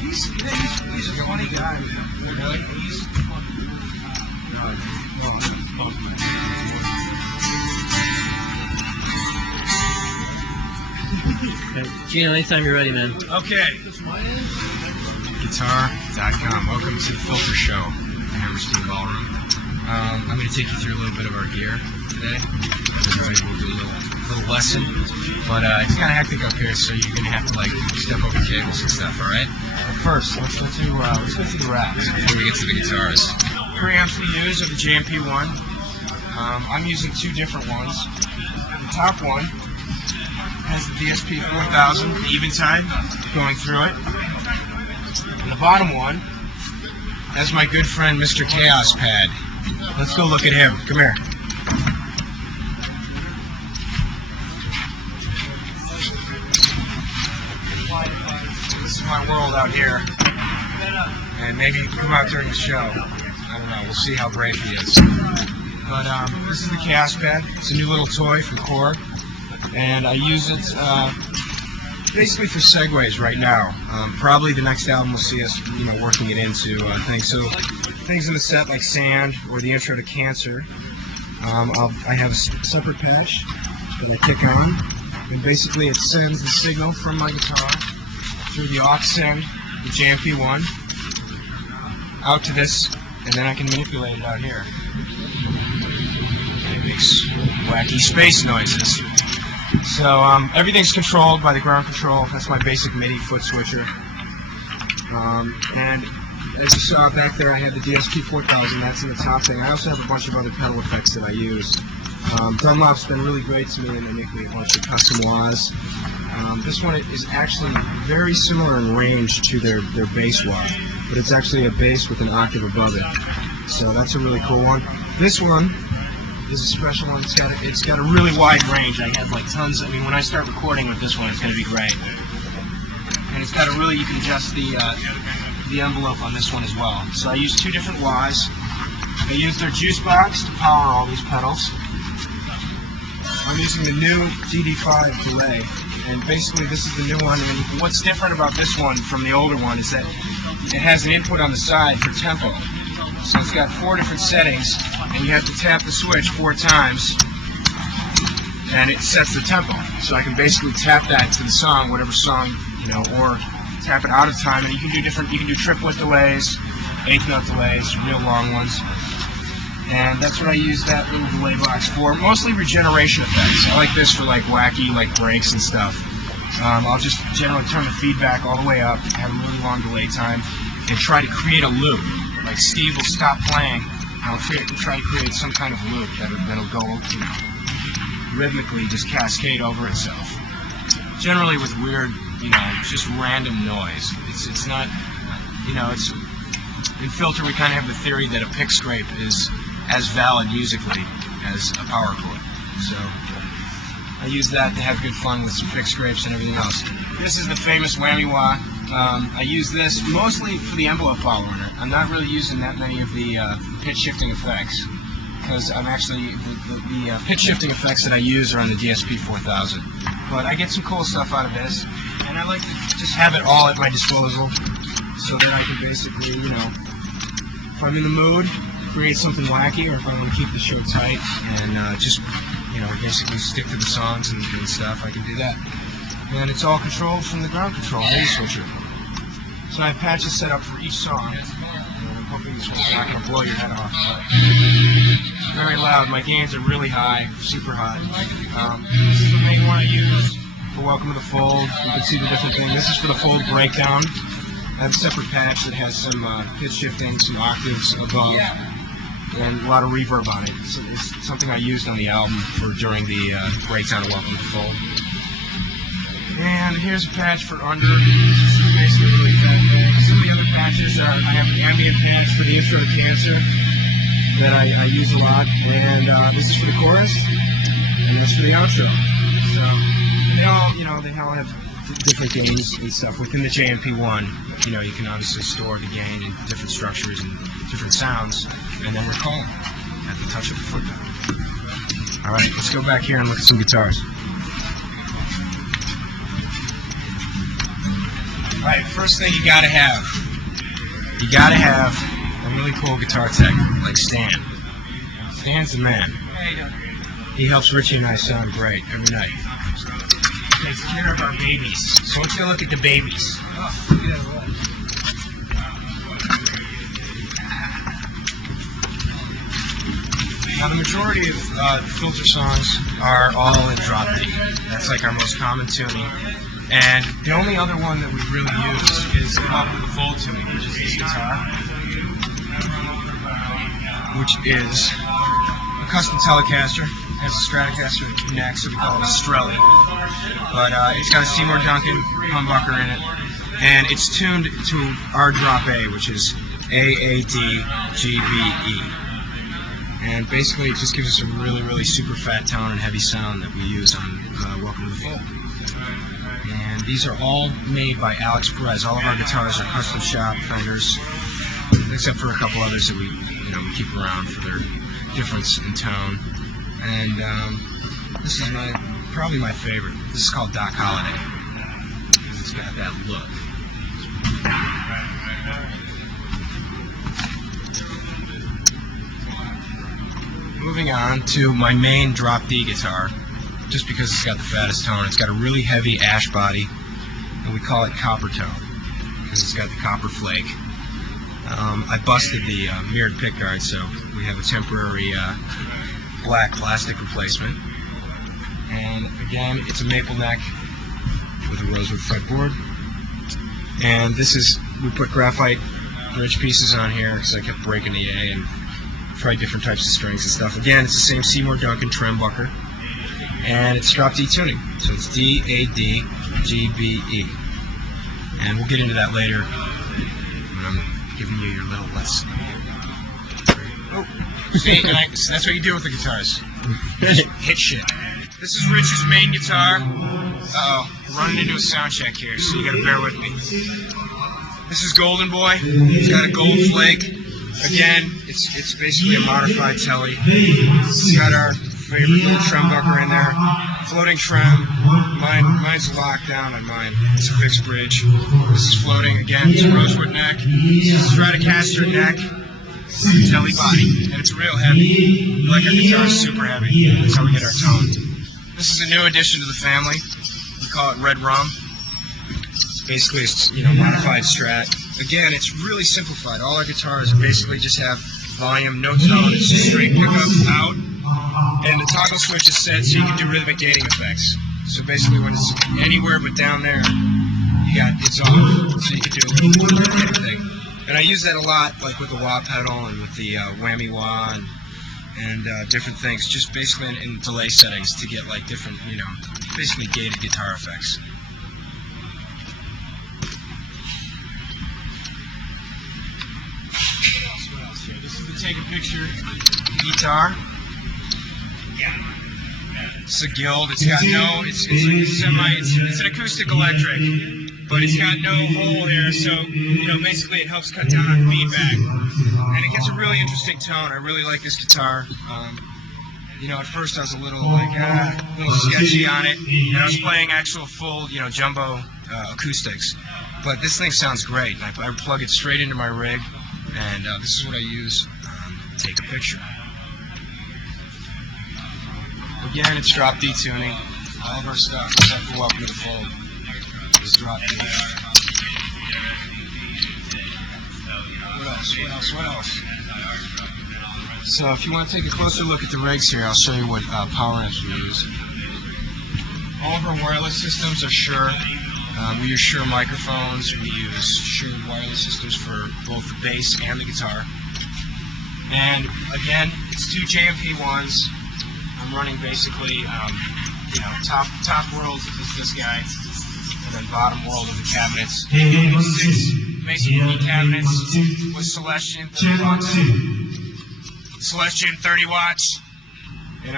He's a funny guy. Really? Geno, anytime you're ready, man. Okay. Guitar.com. Welcome to the Filter Show, Hammerstein Ballroom. I'm going to take you through a little bit of our gear today. We'll do a little lesson, but it's kind of hectic up here, so you're going to have to step over cables and stuff. All right. But first, let's go through the racks before we get to the guitars. Preamps we use are the JMP1. I'm using two different ones. The top one has the DSP 4000 Eventide going through it. And the bottom one has my good friend Mr. Chaos Pad. Let's go look at him. Come here. This is my world out here. And maybe you can come out during the show. I don't know. We'll see how brave he is. But this is the Chaos Pad. It's a new little toy from Core. And I use it basically for segues right now. Probably the next album will see us, working it into things. So things in the set like Sand or the intro to Cancer. I have a separate patch that I kick on, and basically it sends the signal from my guitar through the aux send, the JMP1, out to this, and then I can manipulate it out here. And it makes wacky space noises. So everything's controlled by the ground control. That's my basic MIDI foot switcher. And as you saw back there, I have the DSP 4000. That's in the top thing. I also have a bunch of other pedal effects that I use. Dunlop's been really great to me, and they make me a bunch of custom wahs. This one is actually very similar in range to their bass wah, but it's actually a bass with an octave above it. So that's a really cool one. This one is a special one. It's got a really wide range. I have tons. I mean, when I start recording with this one, it's going to be great. And it's got a really, you can adjust the envelope on this one as well. So I use two different wahs. I use their juice box to power all these pedals. I'm using the new DD5 delay, and basically this is the new one. And what's different about this one from the older one is that it has an input on the side for tempo. So it's got 4 different settings, and you have to tap the switch 4 times, and it sets the tempo. So I can basically tap that to the song, whatever song, or tap it out of time, and you can do triplet delays, 8th note delays, real long ones. And that's what I use that little delay box for, mostly regeneration effects. I like this for wacky breaks and stuff. I'll just generally turn the feedback all the way up, have a really long delay time, and try to create a loop. Like Steve will stop playing, and I'll try to create some kind of loop that'll go, rhythmically just cascade over itself. Generally with weird, just random noise. It's not, it's in Filter we kind of have the theory that a pick scrape is as valid musically as a power chord. So I use that to have good fun with some pick scrapes and everything else. This is the famous whammy wah. I use this mostly for the envelope follower. I'm not really using that many of the pitch shifting effects, because I'm actually, the pitch shifting effects that I use are on the DSP 4000. But I get some cool stuff out of this, and I like to just have it all at my disposal, so that I can basically, if I'm in the mood, create something wacky, or if I want to keep the show tight and just, basically stick to the songs and stuff, I can do that. And it's all controlled from the ground control, MIDI switcher. So I have patches set up for each song. I'm hoping this one's not going to blow your head off. It's very loud. My gains are really high, super high. This is the main one I use for Welcome to the Fold. You can see the different thing. This is for the Fold Breakdown. I have a separate patch that has some pitch shifting, some octaves above, and a lot of reverb on it. It's something I used on the album during the breakdown of Welcome to the Fold. And here's a patch for Under. This is basically really fat bag. Some of the other patches are, I have an ambient patch for the intro to Cancer that I use a lot, and this is for the chorus, and this for the outro. So they all have different gains and stuff within the JMP1. You can obviously store the gain in different structures and different sounds, and then recall them at the touch of the foot pedal. All right, let's go back here and look at some guitars. Alright, first thing you gotta have a really cool guitar tech like Stan. Stan's the man. He helps Richie and I sound great every night. Takes care of our babies. So let's go look at the babies. Now the majority of filter songs are all in drop D. That's like our most common tuning. And the only other one that we really use is welcome to the fold tuning, which is this guitar, which is a custom Telecaster. It has a Stratocaster neck, so we call it a Strelly. But it's got a Seymour Duncan humbucker in it, and it's tuned to our drop A, which is AAD-GBE. And basically, it just gives us a really, really super fat tone and heavy sound that we use on Welcome to the Fold. And these are all made by Alex Perez. All of our guitars are custom shop Fenders, except for a couple others that we keep around for their difference in tone. And this is probably my favorite. This is called Doc Holliday, because it's got that look. Moving on to my main drop D guitar, just because it's got the fattest tone. It's got a really heavy ash body, and we call it copper tone, because it's got the copper flake. I busted the mirrored pickguard, so we have a temporary black plastic replacement. And again, it's a maple neck with a rosewood fretboard. And this is, we put graphite bridge pieces on here because I kept breaking the A and tried different types of strings and stuff. Again, it's the same Seymour Duncan trembucker, and it's drop D tuning, so it's D-A-D-G-B-E. And we'll get into that later when I'm giving you your little lesson. Oh, see, that's what you do with the guitars. Hit shit. This is Rich's main guitar. Uh-oh, we're running into a sound check here, so you gotta bear with me. This is Golden Boy. It's got a gold flake. Again, it's basically a modified telly. It's got our favorite little trembucker in there. Floating trem. Mine's locked down on mine. It's a fixed bridge. This is floating. Again, it's a rosewood neck. Stratocaster neck. Telly body. And it's real heavy. We like our guitars super heavy. That's how we get our tone. This is a new addition to the family. We call it Red Rum. It's basically a modified Strat. Again, it's really simplified. All our guitars basically just have volume, no tone. It's just straight pickup, out. And the toggle switch is set so you can do rhythmic gating effects. So basically when it's anywhere but down there, it's off. So you can do anything. And I use that a lot, like with the wah pedal and with the whammy wah and different things, just basically in delay settings to get like different, basically gated guitar effects. What else here? This is the take a picture guitar. It's a Guild. It's got no. It's an acoustic electric, but it's got no hole here. So basically it helps cut down on feedback, and it gets a really interesting tone. I really like this guitar. At first I was a little sketchy on it, and I was playing actual full jumbo acoustics, but this thing sounds great. I plug it straight into my rig, and this is what I use. Take a picture. Again, it's drop D tuning. All of our stuff, except for Welcome to the Fold, is drop D. What else? So if you want to take a closer look at the rigs here, I'll show you what power amps we use. All of our wireless systems are Shure. We use Shure microphones. We use Shure wireless systems for both the bass and the guitar. And again, it's two JMP1s. I'm running basically, top world is this guy, and then bottom world of the cabinets. 6 Mason cabinets with Celestion 30 watts, and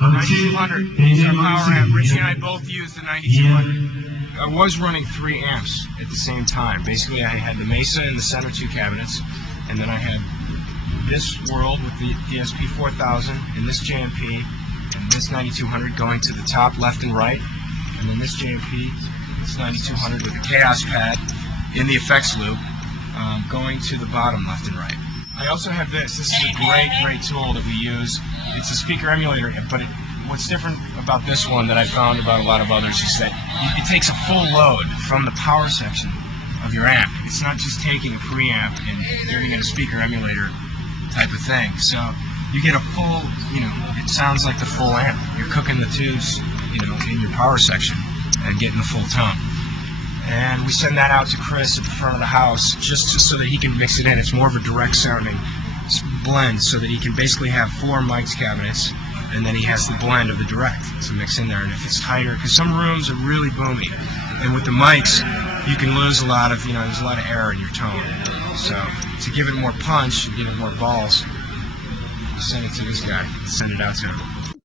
9200. These are power amp. Richie and I both use the 9200. I was running 3 amps at the same time. Basically, I had the Mesa in the center 2 cabinets, and then I had this world with the DSP 4000 and this JMP and this 9200 going to the top left and right, and then this JMP It's 9200 with a chaos pad in the effects loop, going to the bottom left and right. I also have this. This is a great tool that we use. It's a speaker emulator, but what's different about this one that I found about a lot of others is that it takes a full load from the power section of your amp. It's not just taking a preamp and giving it a speaker emulator type of thing. So you get a full, it sounds like the full amp. You're cooking the tubes, in your power section and getting the full tone. And we send that out to Chris at the front of the house just so that he can mix it in. It's more of a direct sounding blend, so that he can basically have 4 mics cabinets, and then he has the blend of the direct to mix in there. And if it's tighter, because some rooms are really boomy, and with the mics you can lose a lot of, there's a lot of error in your tone. So to give it more punch and give it more balls, send it to this guy, send it out to him.